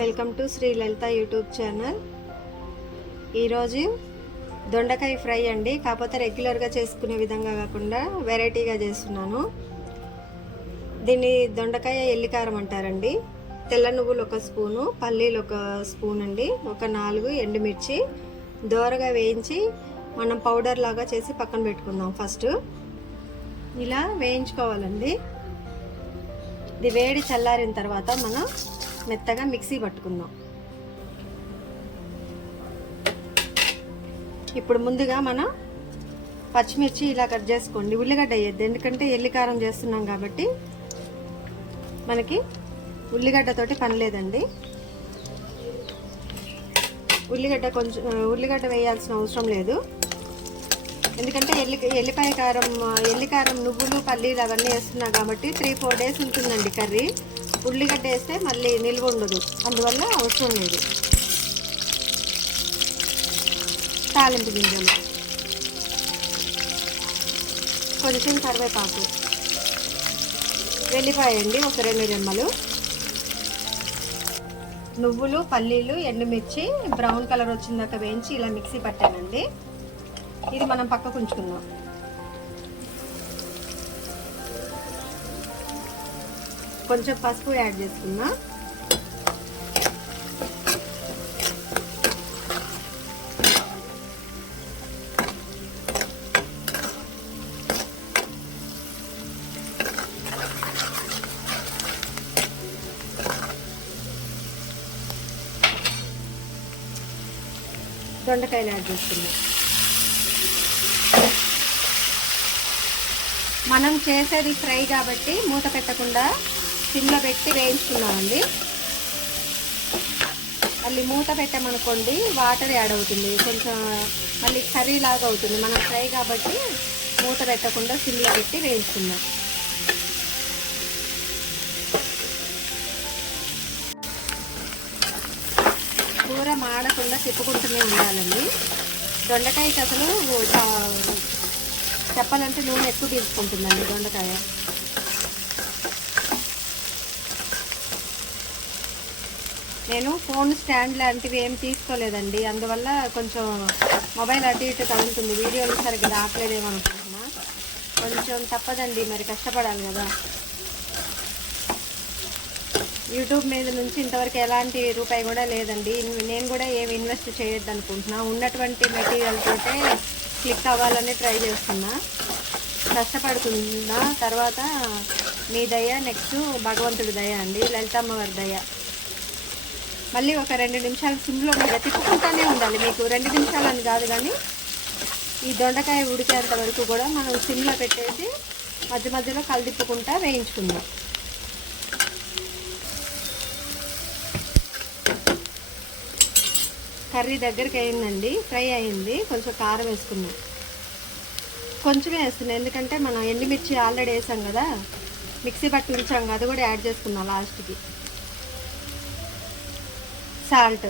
Welcome to Shri Lalitha YouTube channel. ఈరోజు దొండకాయ fry అండి. కాకపోతే రెగ్యులర్గా చేసుకునే విధంగా కాకుండా వెరైటీగా చేస్తున్నాను. దీన్ని దొండకాయ ఎల్లికారం అంటారండి. తెల్ల నువ్వులు ఒక స్పూను, పల్లీలు ఒక స్పూన్ అండి, ఒక 4 ఎండుమిర్చి దోరగా వేయించి మనం పౌడర్ లాగా చేసి పక్కన పెట్టుకుందాం. ఫస్ట్ ఇలా వేయించుకోవాలండి. ఇది వేడి చల్లారిన తర్వాత మనం మెత్తగా మిక్సీ పట్టుకుందాం. ఇప్పుడు ముందుగా మనం పచ్చిమిర్చి ఇలా కట్ చేసుకోండి. ఉల్లిగడ్డ వేయద్దు, ఎందుకంటే ఎల్లికారం చేస్తున్నాం కాబట్టి మనకి ఉల్లిగడ్డతోటి పని లేదండి. ఉల్లిగడ్డ వేయాల్సిన అవసరం లేదు, ఎందుకంటే ఎల్లికారం నువ్వులు పల్లీలు అవన్నీ వేస్తున్నా కాబట్టి 3-4 డేస్ ఉంటుందండి కర్రీ. ఉల్లిగడ్డ వేస్తే మళ్ళీ నిల్వ ఉండదు, అందువల్ల అవసరం లేదు. తాలింపు గింజలు, కొంచెం కరివేపాకు, వెల్లిపాయ అండి ఒక 2 రెమ్మలు, నువ్వులు పల్లీలు ఎండుమిర్చి బ్రౌన్ కలర్ వచ్చిందాక వేయించి ఇలా మిక్సీ పట్టానండి. ఇది మనం పక్కకు ఉంచుకుందాం. కొంచెం పసుపు యాడ్ చేసుకుందాం. దొండకాయలు యాడ్ చేసుకుందాం. మనం చేసేది ఫ్రై కాబట్టి మూత పెట్టకుండా సిమ్లో పెట్టి వేయించుకున్నామండి. మళ్ళీ మూత పెట్టామనుకోండి వాటర్ యాడ్ అవుతుంది, కొంచెం మళ్ళీ కర్రీ లాగా అవుతుంది. మనం ఫ్రై కాబట్టి మూత పెట్టకుండా సిమ్లో పెట్టి వేయించుకుందాం. కూర మాడకుండా తిప్పుకుంటూనే ఉండాలండి. దొండకాయకి అసలు చెప్పాలంటే నూనె ఎక్కువ తీసుకుంటుందండి దొండకాయ. నేను ఫోన్ స్టాండ్ లాంటివి ఏం తీసుకోలేదండి, అందువల్ల కొంచెం మొబైల్ అటు ఇటు తగులుతుంది, వీడియోలు సరిగ్గా రావట్లేదేమనుకుంటున్నా. కొంచెం తప్పదండి, మరి కష్టపడాలి కదా. యూట్యూబ్ మీద నుంచి ఇంతవరకు ఎలాంటి రూపాయి కూడా లేదండి. నేను కూడా ఏమి ఇన్వెస్ట్ చేయొద్దు అనుకుంటున్నా. ఉన్నటువంటి మెటీరియల్ తోటే క్లిక్ అవ్వాలని ట్రై చేస్తున్నా, కష్టపడుతున్నా. తర్వాత మీ దయ, నెక్స్ట్ భగవంతుడి దయ అండి, లలితమ్మ వారి దయ. మళ్ళీ ఒక 2 నిమిషాలు సిమ్లో మీద తిప్పుకుంటూనే ఉండాలి. మీకు 2 నిమిషాలు అని కాదు, కానీ ఈ దొండకాయ ఉడికేంత వరకు కూడా మనం సిమ్లో పెట్టేసి మధ్య మధ్యలో కలిదిప్పుకుంటా వేయించుకుందాం. కర్రీ దగ్గరికి అయిందండి, ఫ్రై అయింది. కొంచెం కారం వేసుకున్నాం, కొంచెమే వేస్తున్నాం, ఎందుకంటే మనం ఎండుమిర్చి ఆల్రెడీ వేసాం కదా, మిక్సీ పట్టి ఉంచాం కదా, అది కూడా యాడ్ చేసుకున్నాం లాస్ట్కి. సాల్ట్,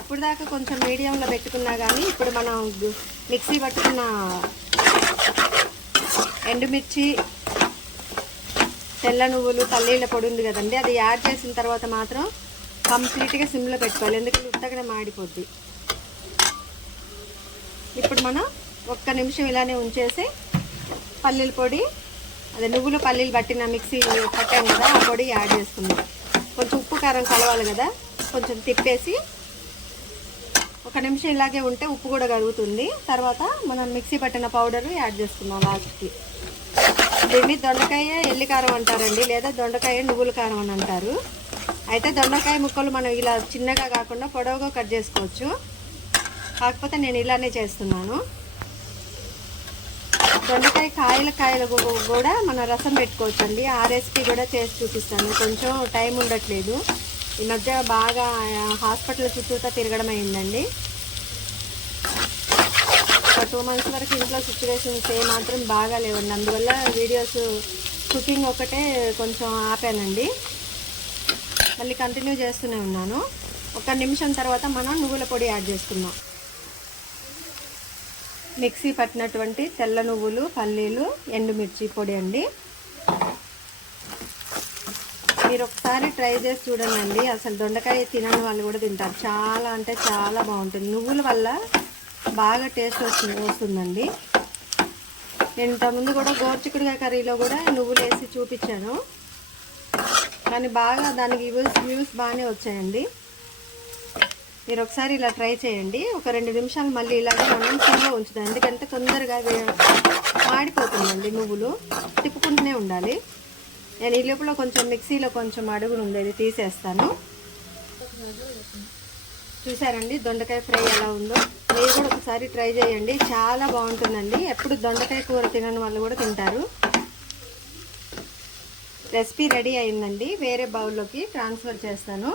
ఇప్పుడు దాకా కొంచెం మీడియంలో పెట్టుకున్నా కానీ ఇప్పుడు మనం మిక్సీ పట్టుకున్న ఎండుమిర్చి తెల్ల నువ్వులు పల్లీల పొడి ఉంది కదండి, అది యాడ్ చేసిన తర్వాత మాత్రం కంప్లీట్గా సిమ్లో పెట్టుకోవాలి, ఎందుకంటే ఉత్తగానే మాడిపోద్ది. ఇప్పుడు మనం 1 నిమిషం ఇలానే ఉంచేసి పల్లీల పొడి, అదే నువ్వులు పల్లీలు పట్టిన మిక్సీ పట్టాం కదా, ఆ పొడి యాడ్ చేసుకుందాం. కొంచెం ఉప్పు కారం కలవాలి కదా, కొంచెం తిప్పేసి 1 నిమిషం ఇలాగే ఉంటే ఉప్పు కూడా కరుగుతుంది. తర్వాత మనం మిక్సీ పట్టిన పౌడరు యాడ్ చేసుకుందాం లాస్ట్కి. దీన్ని దొండకాయ ఎల్లికారం అంటారండి, లేదా దొండకాయ నువ్వుల కారం అని అంటారు. అయితే దొండకాయ ముక్కలు మనం ఇలా చిన్నగా కాకుండా పొడవుగా కట్ చేసుకోవచ్చు, కాకపోతే నేను ఇలానే చేస్తున్నాను. దొండకాయ కాయలు కూడా మన రసం పెట్టుకోవచ్చు అండి. ఆ రెసిపీ కూడా చేసి చూపిస్తాను. కొంచెం టైం ఉండట్లేదు, ఈ మధ్య బాగా హాస్పిటల్ చుట్టూతో తిరగడం అయిందండి. ఒక 2 మంత్స్ వరకు ఇంట్లో సిచ్యువేషన్స్ మాత్రం బాగా లేవండి, అందువల్ల వీడియోస్ కుకింగ్ ఒకటే కొంచెం ఆపానండి. మళ్ళీ కంటిన్యూ చేస్తూనే ఉన్నాను. 1 నిమిషం తర్వాత మనం నువ్వుల పొడి యాడ్ చేసుకుందాం. మిక్సీ పట్టినటువంటి తెల్ల నువ్వులు పల్లీలు ఎండుమిర్చి పొడి అండి. మీరు ఒకసారి ట్రై చేసి చూడండి. అసలు దొండకాయ తినని వాళ్ళు కూడా తింటారు. చాలా అంటే చాలా బాగుంటుంది. నువ్వుల వల్ల బాగా టేస్ట్ వస్తుందండి. నేను ఇంతకుముందు కూడా గోరుచిక్కుడుకాయ కర్రీలో కూడా నువ్వులు వేసి చూపించాను, కానీ బాగా దానికి వ్యూస్ బాగానే వచ్చాయండి. మీరు ఒకసారి ఇలా ట్రై చేయండి. ఒక 2 నిమిషాలు మళ్ళీ ఇలాగే మనం సిమ్లో ఉంచుతాం, ఎందుకంటే తొందరగా మాడిపోతుందండి. నువ్వులు తిప్పుకుంటూనే ఉండాలి. నేను ఈ లోపల కొంచెం మిక్సీలో కొంచెం అడుగులు ఉండేది తీసేస్తాను. చూసారండి దొండకాయ ఫ్రై ఎలా ఉందో. మీరు కూడా ఒకసారి ట్రై చేయండి, చాలా బాగుంటుందండి. ఎప్పుడు దొండకాయ కూర తినని వాళ్ళు కూడా తింటారు. రెసిపీ రెడీ అయిందండి. వేరే బౌల్లోకి ట్రాన్స్ఫర్ చేస్తాను.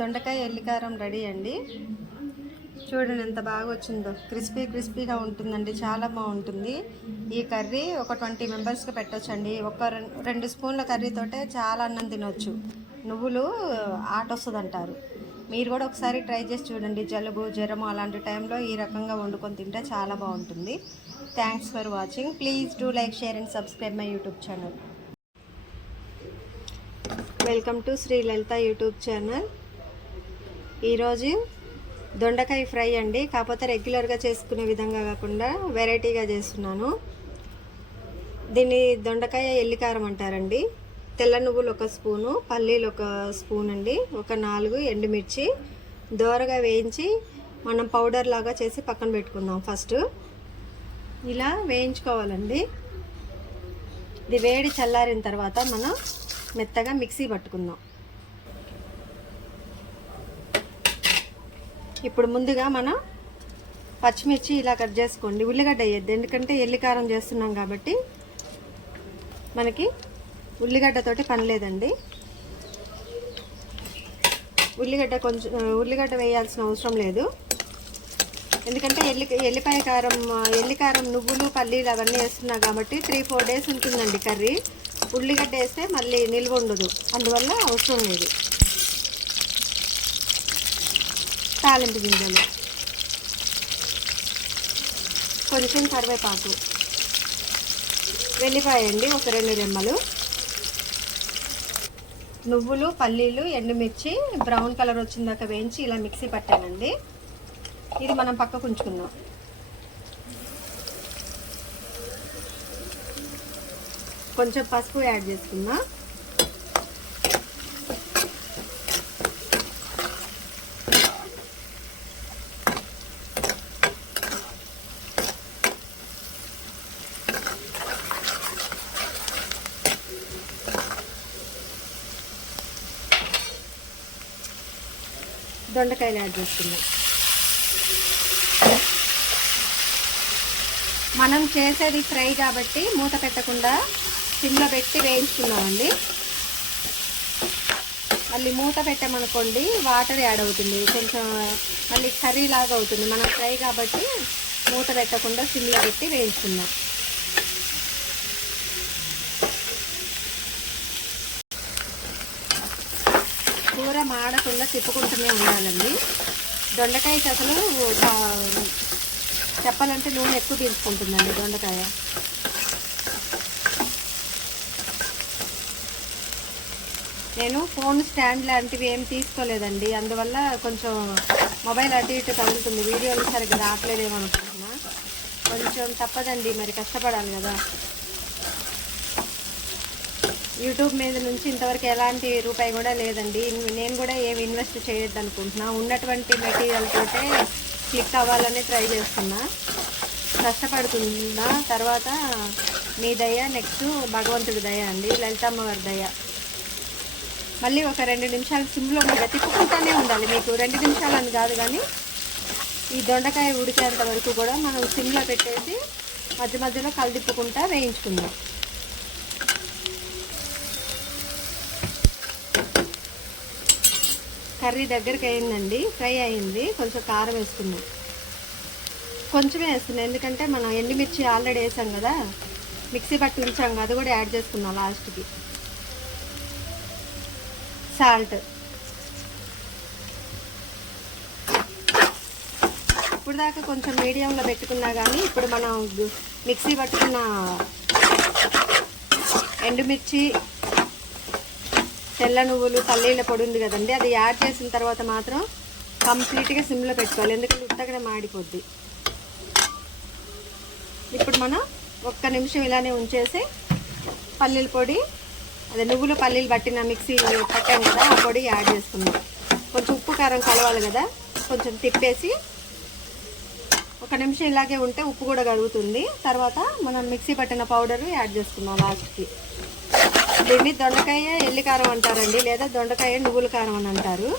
దొండకాయ ఎల్లికారం రెడీ అండి. చూడండి ఎంత బాగా వచ్చిందో. క్రిస్పీగా ఉంటుందండి, చాలా బాగుంటుంది. ఈ కర్రీ ఒక 20 మెంబర్స్కి పెట్టొచ్చండి. ఒక 2 స్పూన్ల కర్రీతోటే చాలా అన్నం తినొచ్చు. నువ్వులు ఆటొస్తుంది అంటారు. మీరు కూడా ఒకసారి ట్రై చేసి చూడండి. జలుబు జ్వరము అలాంటి టైంలో ఈ రకంగా వండుకొని తింటే చాలా బాగుంటుంది. Thanks for watching. Please do like, share and subscribe my YouTube channel. Welcome to Shri Lalitha YouTube channel. ఈరోజు దొండకాయ ఫ్రై అండి. కాకపోతే రెగ్యులర్గా చేసుకునే విధంగా కాకుండా వెరైటీగా చేస్తున్నాను. దీన్ని దొండకాయ ఎల్లికారం అంటారండి. తెల్ల నువ్వులు 1 స్పూను, పల్లీలు 1 స్పూన్ అండి, ఒక 4 ఎండుమిర్చి దోరగా వేయించి మనం పౌడర్ లాగా చేసి పక్కన పెట్టుకుందాం. ఫస్ట్ ఇలా వేయించుకోవాలండి. ఇది వేడి చల్లారిన తర్వాత మనం మెత్తగా మిక్సీ పట్టుకుందాం. ఇప్పుడు ముందుగా మనం పచ్చిమిర్చి ఇలా కట్ చేసుకోండి. ఉల్లిగడ్డ వేయద్దు, ఎందుకంటే ఎల్లికారం చేస్తున్నాం కాబట్టి మనకి ఉల్లిగడ్డతోటి పని లేదండి. ఉల్లిగడ్డ వేయాల్సిన అవసరం లేదు, ఎందుకంటే ఎల్లికారం నువ్వులు పల్లీలు అవన్నీ వేస్తున్నా కాబట్టి 3-4 డేస్ ఉంటుందండి కర్రీ. ఉల్లిగడ్డ వేస్తే మళ్ళీ నిల్వ ఉండదు, అందువల్ల అవసరం లేదు. తాలింపు గింజలు, కొంచెం కరివేపాకు, వెల్లిపాయ అండి ఒక 2 రెమ్మలు, నువ్వులు పల్లీలు ఎండుమిర్చి బ్రౌన్ కలర్ వచ్చిందాక వేయించి ఇలా మిక్సీ పట్టానండి. ఇది మనం పక్కకు ఉంచుకుందాం. కొంచెం పసుపు యాడ్ చేసుకుందాం. దొండకాయలు యాడ్ చేసుకుందాం. మనం చేసేది ఫ్రై కాబట్టి మూత పెట్టకుండా సిమ్లో పెట్టి వేయించుకున్నామండి. మళ్ళీ మూత పెట్టామనుకోండి వాటర్ యాడ్ అవుతుంది, కొంచెం మళ్ళీ కర్రీ లాగా అవుతుంది. మనం ఫ్రై కాబట్టి మూత పెట్టకుండా సిమ్లో పెట్టి వేయించుకుందాం. కూర మాడకుండా తిప్పుకుంటూనే ఉండాలండి. దొండకాయకి అసలు చెప్పాలంటే నూనె ఎక్కువ పీల్చుకుంటుందండి దొండకాయ. నేను ఫోన్ స్టాండ్ లాంటివి ఏం తీసుకోలేదండి, అందువల్ల కొంచెం మొబైల్ అటు ఇటు తగులుతుంది. వీడియోలు సరిగ్గా రావట్లేదేమో అనుకుంటున్నా. కొంచెం తప్పదండి, మరి కష్టపడాలి కదా. యూట్యూబ్ మీద నుంచి ఇంతవరకు ఎలాంటి రూపాయి కూడా లేదండి. నేను కూడా ఏమి ఇన్వెస్ట్ చేయొద్దు అనుకుంటున్నా. ఉన్నటువంటి మెటీరియల్ తోటే క్లిక్ అవ్వాలని ట్రై చేస్తున్నా. కష్టపడుతున్నా, తర్వాత మీ దయ, నెక్స్ట్ భగవంతుడి దయ అండి, లలితమ్మ వారి దయ. మళ్ళీ ఒక 2 నిమిషాలు సిమ్లో మీద తిప్పుకుంటూనే ఉండాలి. మీకు 2 నిమిషాలు అని కాదు, కానీ ఈ దొండకాయ ఉడికేంత వరకు కూడా మనం సిమ్లో పెట్టేసి మధ్య మధ్యలో కలిదిప్పుకుంటా వేయించుకుందాం. కర్రీ దగ్గరికి అయిందండి, ఫ్రై అయింది. కొంచెం కారం వేసుకుందాం. కొంచెమే వేస్తున్నాం, ఎందుకంటే మనం ఎండుమిర్చి ఆల్రెడీ వేసాం కదా, మిక్సీ పట్టి ఉంచాం కదా, అది కూడా యాడ్ చేసుకుందాం లాస్ట్కి. సాల్ట్, ఇప్పుడు దాకా కొంచెం మీడియంలో పెట్టుకున్నా కానీ ఇప్పుడు మనం మిక్సీ పట్టుకున్న ఎండుమిర్చి, తెల్ల నువ్వులు, పల్లీల పొడి ఉంది కదండి, అది యాడ్ చేసిన తర్వాత మాత్రం కంప్లీట్గా సిమ్లో పెట్టుకోవాలి, ఎందుకంటే ఉత్తగా మాడిపోద్ది. ఇప్పుడు మనం ఒక్క నిమిషం ఇలానే ఉంచేసి పల్లీల పొడి, అదే నువ్వులు పల్లీలు పట్టిన మిక్సీ పట్టాం కదా, ఆ పొడి యాడ్ చేసుకుందాం. కొంచెం ఉప్పు కారం కలవాలి కదా, కొంచెం తిప్పేసి ఒక నిమిషం ఇలాగే ఉంటే ఉప్పు కూడా కరుగుతుంది. తర్వాత మనం మిక్సీ పట్టిన పౌడరు యాడ్ చేసుకుందాం లాస్ట్కి. దీన్ని దొండకాయ ఎల్లికారం అంటారండి, లేదా దొండకాయ నువ్వుల కారం అని అంటారు.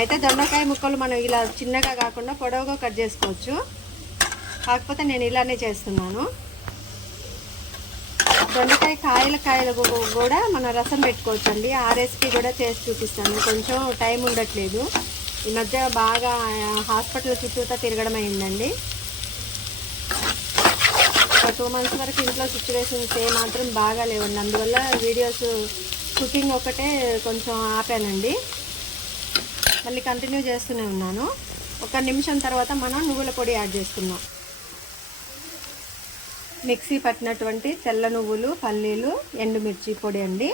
అయితే దొండకాయ ముక్కలు మనం ఇలా చిన్నగా కాకుండా పొడవుగా కట్ చేసుకోవచ్చు, కాకపోతే నేను ఇలానే చేస్తున్నాను. దొండకాయ కాయలు కూడా మనం రసం పెట్టుకోవచ్చు అండి. ఆ రెసిపీ కూడా చేసి చూపిస్తాను. కొంచెం టైం ఉండట్లేదు, ఈ మధ్య బాగా హాస్పిటల్ చుట్టూతా తిరగడం అయిందండి. ఒక 2 months వరకు ఇంట్లో సిచ్యువేషన్స్ ఏమాత్రం బాగా లేవండి, అందువల్ల వీడియోస్ కుకింగ్ ఒకటే కొంచెం ఆపానండి. మళ్ళీ కంటిన్యూ చేస్తూనే ఉన్నాను. ఒక నిమిషం తర్వాత మనం నువ్వుల పొడి యాడ్ చేసుకుందాం. మిక్సీ పట్టినటువంటి తెల్ల నువ్వులు, పల్లీలు, ఎండుమిర్చి పొడి అండి.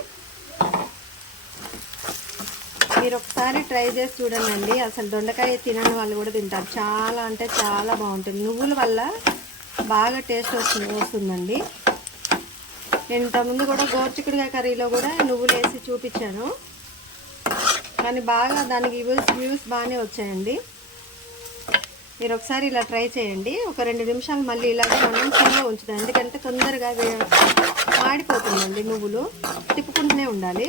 మీరు ఒకసారి ట్రై చేసి చూడండి. అసలు దొండకాయ తినని వాళ్ళు కూడా తింటారు. చాలా అంటే చాలా బాగుంటుంది. నువ్వుల వల్ల బాగా టేస్ట్ వస్తుందండి. నేను ఇంతకుముందు కూడా గోరుచిక్కుడుకాయ కర్రీలో కూడా నువ్వులు వేసి చూపించాను, కానీ బాగా దానికి వ్యూస్ బాగానే వచ్చాయండి. మీరు ఒకసారి ఇలా ట్రై చేయండి. ఒక 2 నిమిషాలు మళ్ళీ ఇలాగే మనం సిమ్లో ఉంచుతాం, ఎందుకంటే తొందరగా మాడిపోతుందండి. నువ్వులు తిప్పుకుంటూనే ఉండాలి.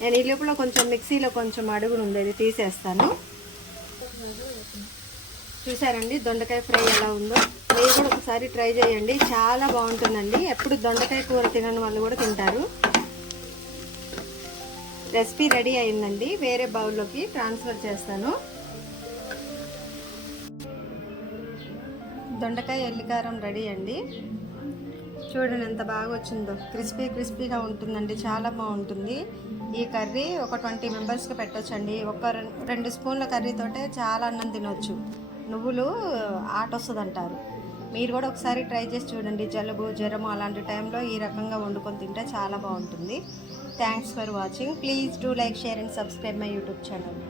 నేను ఈ లోపల కొంచెం మిక్సీలో కొంచెం అడుగును ఉండేది తీసేస్తాను. చూసారండి దొండకాయ ఫ్రై ఎలా ఉందో. మీరు కూడా ఒకసారి ట్రై చేయండి, చాలా బాగుంటుందండి. ఎప్పుడు దొండకాయ కూర తినని వాళ్ళు కూడా తింటారు. రెసిపీ రెడీ అయిందండి, వేరే బౌల్లోకి ట్రాన్స్ఫర్ చేస్తాను. దొండకాయ ఎల్లికారం రెడీ అండి. చూడండి ఎంత బాగా వచ్చిందో, క్రిస్పీగా ఉంటుందండి, చాలా బాగుంటుంది. ఈ కర్రీ ఒక 20 మెంబర్స్కి పెట్టొచ్చండి. ఒక 2 స్పూన్ల కర్రీతోటే చాలా అన్నం తినొచ్చు. నువ్వులు ఆటొస్తుంది అంటారు. మీరు కూడా ఒకసారి ట్రై చేసి చూడండి. జలుబు, జ్వరము అలాంటి టైంలో ఈ రకంగా వండుకొని తింటే చాలా బాగుంటుంది. Thanks for watching. Please do like, share and subscribe my YouTube channel.